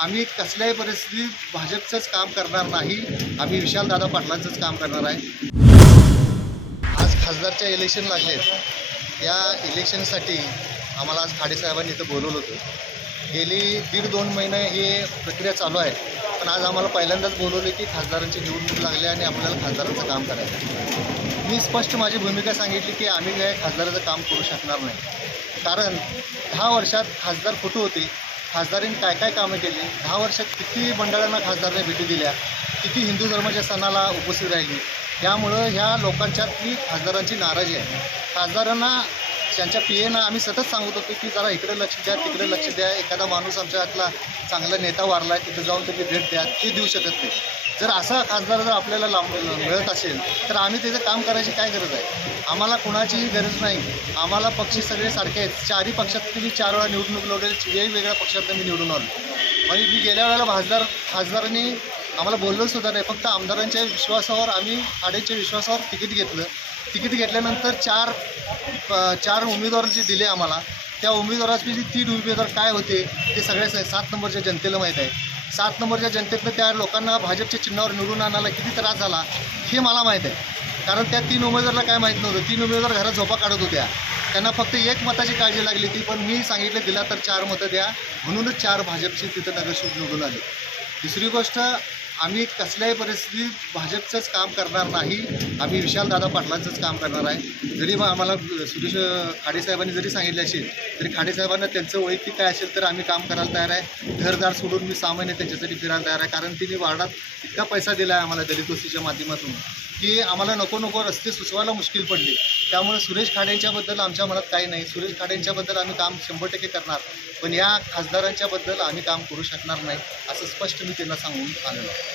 आम्ही कसल्याही परिस्थितीत भाजपचंच काम करणार नाही. आम्ही विशालदादा पाटलांचंच काम करणार आहे. आज खासदारच्या इलेक्शन लागलेत या इलेक्शनसाठी आम्हाला आज खाडेसाहेबांनी इथं बोलवलं होतं. गेली दीड दोन महिने हे प्रक्रिया चालू आहे. पण आज आम्हाला पहिल्यांदाच बोलवलं की खासदारांची निवडणूक लागली आणि आपल्याला खासदारांचं काम करायचं मी स्पष्ट माझी भूमिका सांगितली की आम्ही काय खासदाराचं काम करू शकणार नाही. कारण दहा वर्षात खासदार कुठं होते खासदारांनी काय काय कामं केली? दहा वर्षात किती मंडळांना खासदारने भेटी दिल्या? किती हिंदू धर्माच्या सणाला उपस्थित राहिली? त्यामुळं ह्या लोकांच्यातली खासदारांची नाराजी आहे. खासदारांना त्यांच्या पी एनं आम्ही सतत सांगत होतो की जरा इकडे लक्ष द्या तिकडे लक्ष द्या. एखादा माणूस आमच्या हातला चांगला नेता वारला आहे तिथं जाऊन त्याची भेट द्या ते देऊ शकत नाही. जर असा खासदार जर आपल्याला लांब मिळत असेल तर आम्ही त्याचं काम करायची काय गरज आहे? आम्हाला कुणाचीही गरज नाही. आम्हाला पक्ष सगळे सारखे आहेत. चारही पक्षात मी चार वेळा निवडणूक लढेल वेगवेगळ्या पक्षातनं मी निवडून आलो. आणि मी गेल्या वेळेला खासदार खासदारांनी आम्हाला बोललो सुद्धा नाही. फक्त आमदारांच्या विश्वासावर आम्ही आडेच्या विश्वासावर तिकीट घेतलं. तिकीट घेतल्यानंतर चार चार उमेदवार जे दिले आम्हाला त्या उमेदवाराची जी तीन उमेदवार काय होते ते सगळ्या सात नंबरच्या जनतेला माहीत आहे. सात नंबरच्या जनतेतनं त्या लोकांना भाजपच्या चिन्हावर निवडून आणायला किती त्रास झाला हे मला माहीत आहे. कारण त्या तीन उमेदवारला काय माहीत नव्हतं. तीन उमेदवार घरात झोपा काढत होत्या. त्यांना फक्त एक मताची काळजी लागली ती पण मी सांगितलं दिला तर चार मतं द्या. म्हणूनच चार भाजपची तिथं नगरसेवक निवडून आले. दुसरी गोष्ट आम्ही कसल्याही परिस्थितीत भाजपचंच काम करणार नाही. आम्ही विशालदादा पाटलांचंच काम करणार आहे. जरी मग आम्हाला सुरेश खाडेसाहेबांनी जरी सांगितले असेल तरी खाडेसाहेबांना त्यांचं वैयक्तिक काय असेल तर आम्ही काम करायला तयार आहे. घरदार सोडून मी सहा महिने त्यांच्यासाठी फिरायला तयार आहे. कारण तिने वार्डात इतका पैसा दिला आहे आम्हाला दलित गोष्टीच्या माध्यमातून की आम्हाला नको नको रस्ते सुचवायला मुश्किल पडले. त्यामुळे सुरेश खाडेंच्याबद्दल आमच्या मनात काही नाही. सुरेश खाडेंच्याबद्दल आम्ही काम शंभर टक्के करणार. पण या खासदारांच्याबद्दल आम्ही काम करू शकणार नाही असं स्पष्ट मी त्यांना सांगून आलेलो आहे.